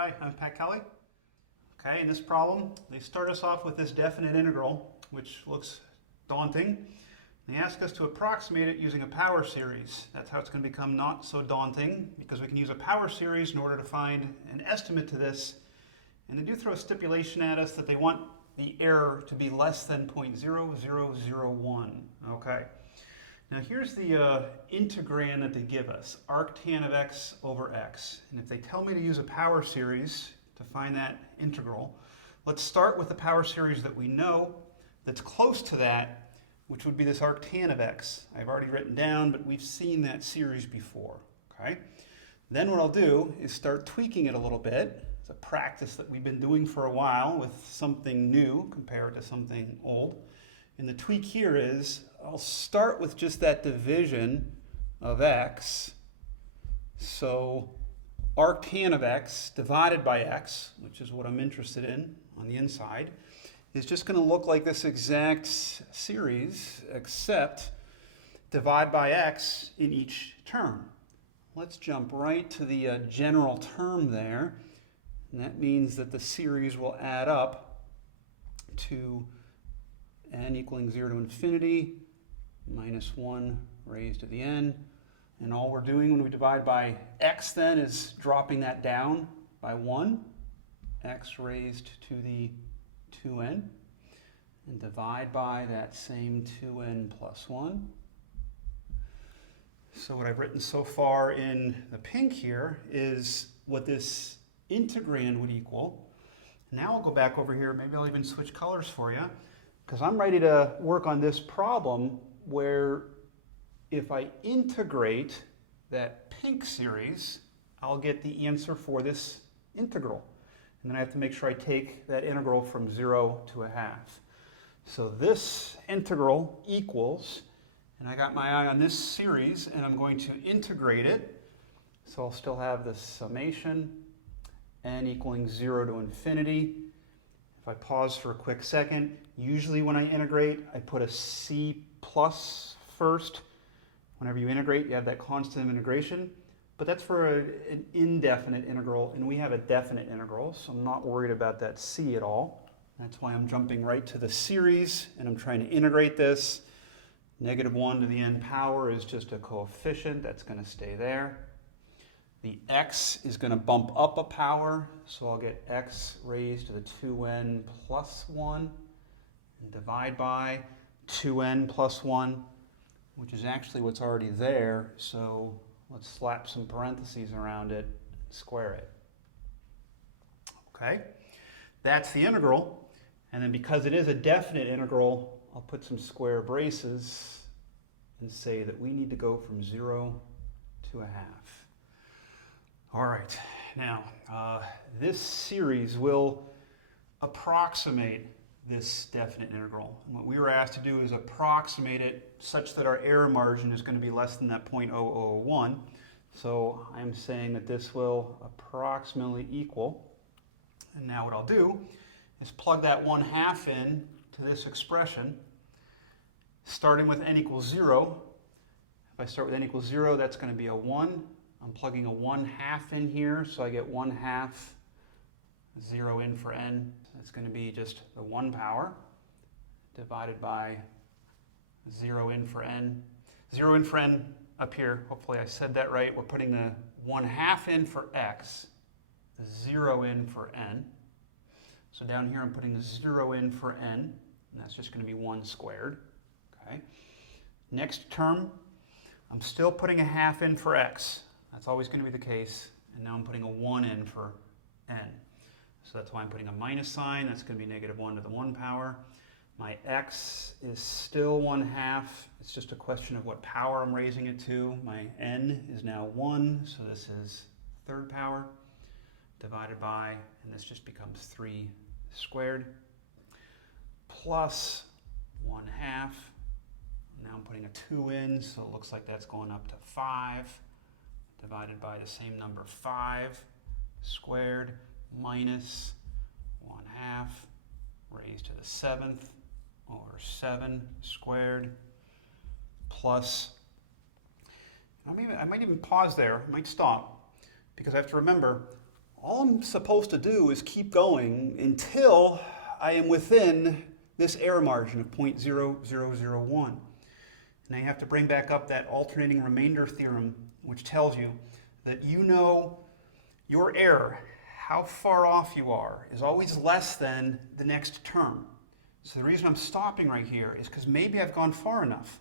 Hi, I'm Pat Kelly. Okay, in this problem, they start us off with this definite integral, which looks daunting. They ask us to approximate it using a power series. That's how it's going to become not so daunting, because we can use a power series in order to find an estimate to this. And they do throw a stipulation at us that they want the error to be less than 0.0001. Okay. Now here's the integrand that they give us, arctan of x over x. And if they tell me to use a power series to find that integral, let's start with the power series that we know that's close to that, which would be this arctan of x. I've already written down, but we've seen that series before. Okay. Then what I'll do is start tweaking it a little bit. It's a practice that we've been doing for a while with something new compared to something old. And the tweak here is I'll start with just that division of x. So arctan of x divided by x, which is what I'm interested in on the inside, is just going to look like this exact series, except divide by x in each term. Let's jump right to the general term there. And that means that the series will add up to n equaling 0 to infinity minus 1 raised to the n. And all we're doing when we divide by x then is dropping that down by 1, x raised to the 2n, and divide by that same 2n plus 1. So what I've written so far in the pink here is what this integrand would equal. Now I'll go back over here, maybe I'll even switch colors for you, because I'm ready to work on this problem where if I integrate that pink series, I'll get the answer for this integral. And then I have to make sure I take that integral from 0 to a half. So this integral equals, and I got my eye on this series, and I'm going to integrate it. So I'll still have the summation, n equaling 0 to infinity. If I pause for a quick second, usually when I integrate, I put a c plus first. Whenever you integrate, you have that constant of integration. But that's for an indefinite integral, and we have a definite integral, so I'm not worried about that c at all. That's why I'm jumping right to the series, and I'm trying to integrate this. -1 to the n power is just a coefficient. That's going to stay there. The x is going to bump up a power, so I'll get x raised to the 2n plus 1, and divide by 2n plus 1, which is actually what's already there, so let's slap some parentheses around it and square it. Okay, that's the integral, and then because it is a definite integral, I'll put some square braces and say that we need to go from 0 to a half. All right, now this series will approximate this definite integral. And what we were asked to do is approximate it such that our error margin is going to be less than that 0.0001. So I'm saying that this will approximately equal. And now what I'll do is plug that 1/2 in to this expression, starting with n equals 0. If I start with n equals 0, that's going to be a 1. I'm plugging a 1/2 in here, so I get 1/2, 0 in for n. That's going to be just the 1 power divided by 0 in for n. 0 in for n up here, hopefully I said that right. We're putting the 1/2 in for x, the 0 in for n. So down here I'm putting the 0 in for n, and that's just going to be 1 squared. Okay. Next term, I'm still putting a 1/2 in for x. That's always going to be the case. And now I'm putting a 1 in for n. So that's why I'm putting a minus sign. That's going to be -1 to the 1 power. My x is still 1/2. It's just a question of what power I'm raising it to. My n is now 1, so this is 3rd power divided by, and this just becomes 3 squared, plus 1/2. Now I'm putting a 2 in, so it looks like that's going up to 5, divided by the same number 5 squared, minus 1/2 raised to the 7th over 7 squared, plus, I might even pause there, I might stop, because I have to remember, all I'm supposed to do is keep going until I am within this error margin of 0.0001. Now you have to bring back up that alternating remainder theorem, which tells you that you know your error, how far off you are, is always less than the next term. So the reason I'm stopping right here is because maybe I've gone far enough.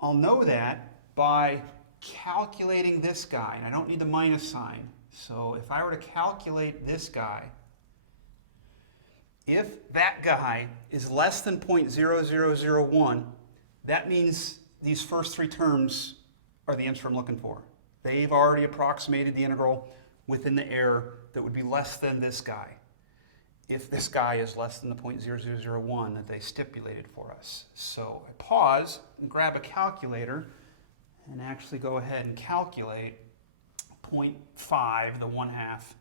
I'll know that by calculating this guy, and I don't need the minus sign. So if I were to calculate this guy, if that guy is less than 0.0001, that means these first three terms are the answer I'm looking for. They've already approximated the integral within the error that would be less than this guy, if this guy is less than the 0.0001 that they stipulated for us. So I pause and grab a calculator and actually go ahead and calculate 0.5, the 1/2,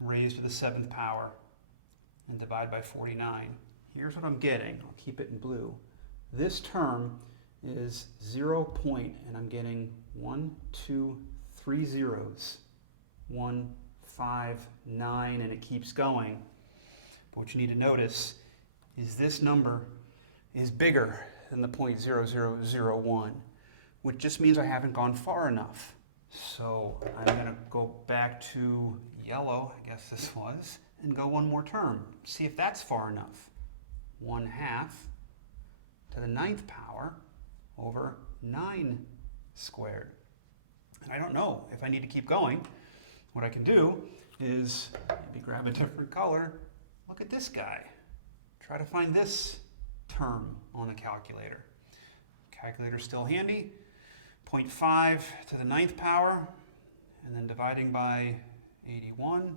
raised to the 7th power, and divide by 49. Here's what I'm getting. I'll keep it in blue. This term is 0 point, and I'm getting 1, 2, 3 zeros. 1, 5, 9, and it keeps going. But what you need to notice is this number is bigger than the 0.0001, which just means I haven't gone far enough. So I'm going to go back to yellow, I guess this was, and go one more term. See if that's far enough. 1/2 to the 9th power over 9 squared. And I don't know if I need to keep going. What I can do is maybe grab a different color. Look at this guy. Try to find this term on the calculator. Calculator's still handy. 0.5 to the 9th power, and then dividing by 81,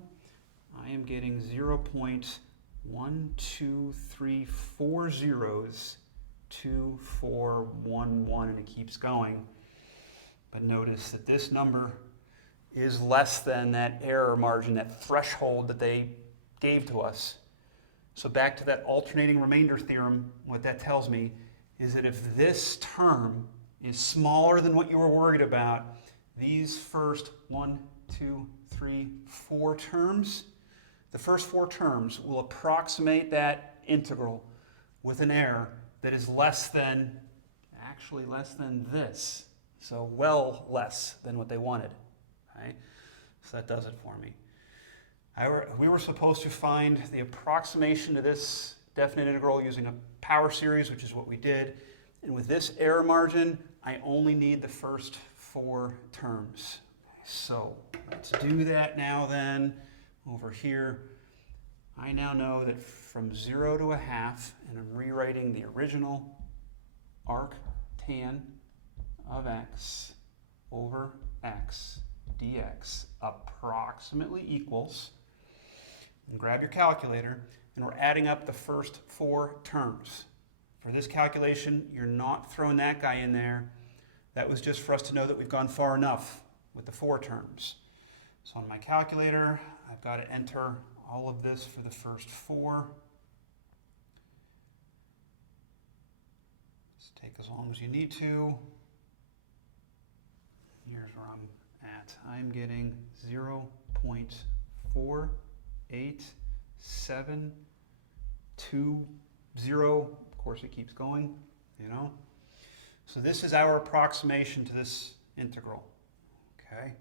I am getting 0.1234 zeros, 2, 4, 1, 1, and it keeps going. But notice that this number is less than that error margin, that threshold that they gave to us. So back to that alternating remainder theorem, what that tells me is that if this term is smaller than what you were worried about, these first 1, 2, 3, 4 terms, the first 4 terms will approximate that integral with an error that is less than, actually less than this. So well less than what they wanted. Okay? So that does it for me. We were supposed to find the approximation to this definite integral using a power series, which is what we did. And with this error margin, I only need the first 4 terms. So let's do that now then. Over here, I now know that from 0 to 1/2, and I'm rewriting the original arc tan of x over x dx approximately equals, and grab your calculator, and we're adding up the first 4 terms. For this calculation, you're not throwing that guy in there. That was just for us to know that we've gone far enough with the 4 terms. So on my calculator, I've got to enter all of this for the first 4. Just take as long as you need to. Here's where I'm at. I'm getting 0.48720. Of course, it keeps going, you know. So this is our approximation to this integral. Okay.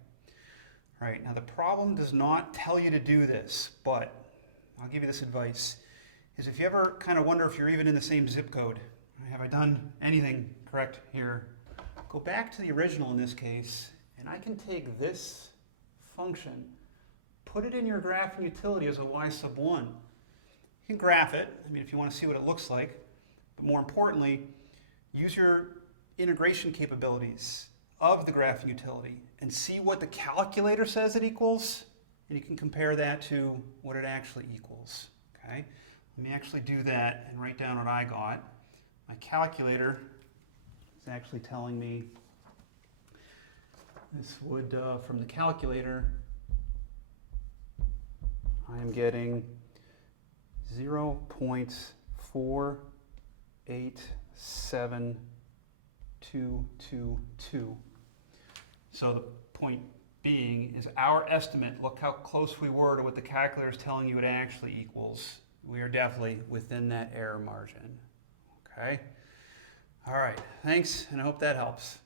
All right. Now the problem does not tell you to do this, but I'll give you this advice: is if you ever kind of wonder if you're even in the same zip code, have I done anything correct here? Go back to the original in this case, and I can take this function, put it in your graphing utility as a y sub 1. You can graph it, I mean, if you want to see what it looks like, but more importantly, use your integration capabilities of the graphing utility and see what the calculator says it equals, and you can compare that to what it actually equals. Okay? Let me actually do that and write down what I got. My calculator is actually telling me this would, from the calculator, I am getting 0.487222. So the point being is our estimate. Look how close we were to what the calculator is telling you it actually equals. We are definitely within that error margin. Okay? All right, thanks, and I hope that helps.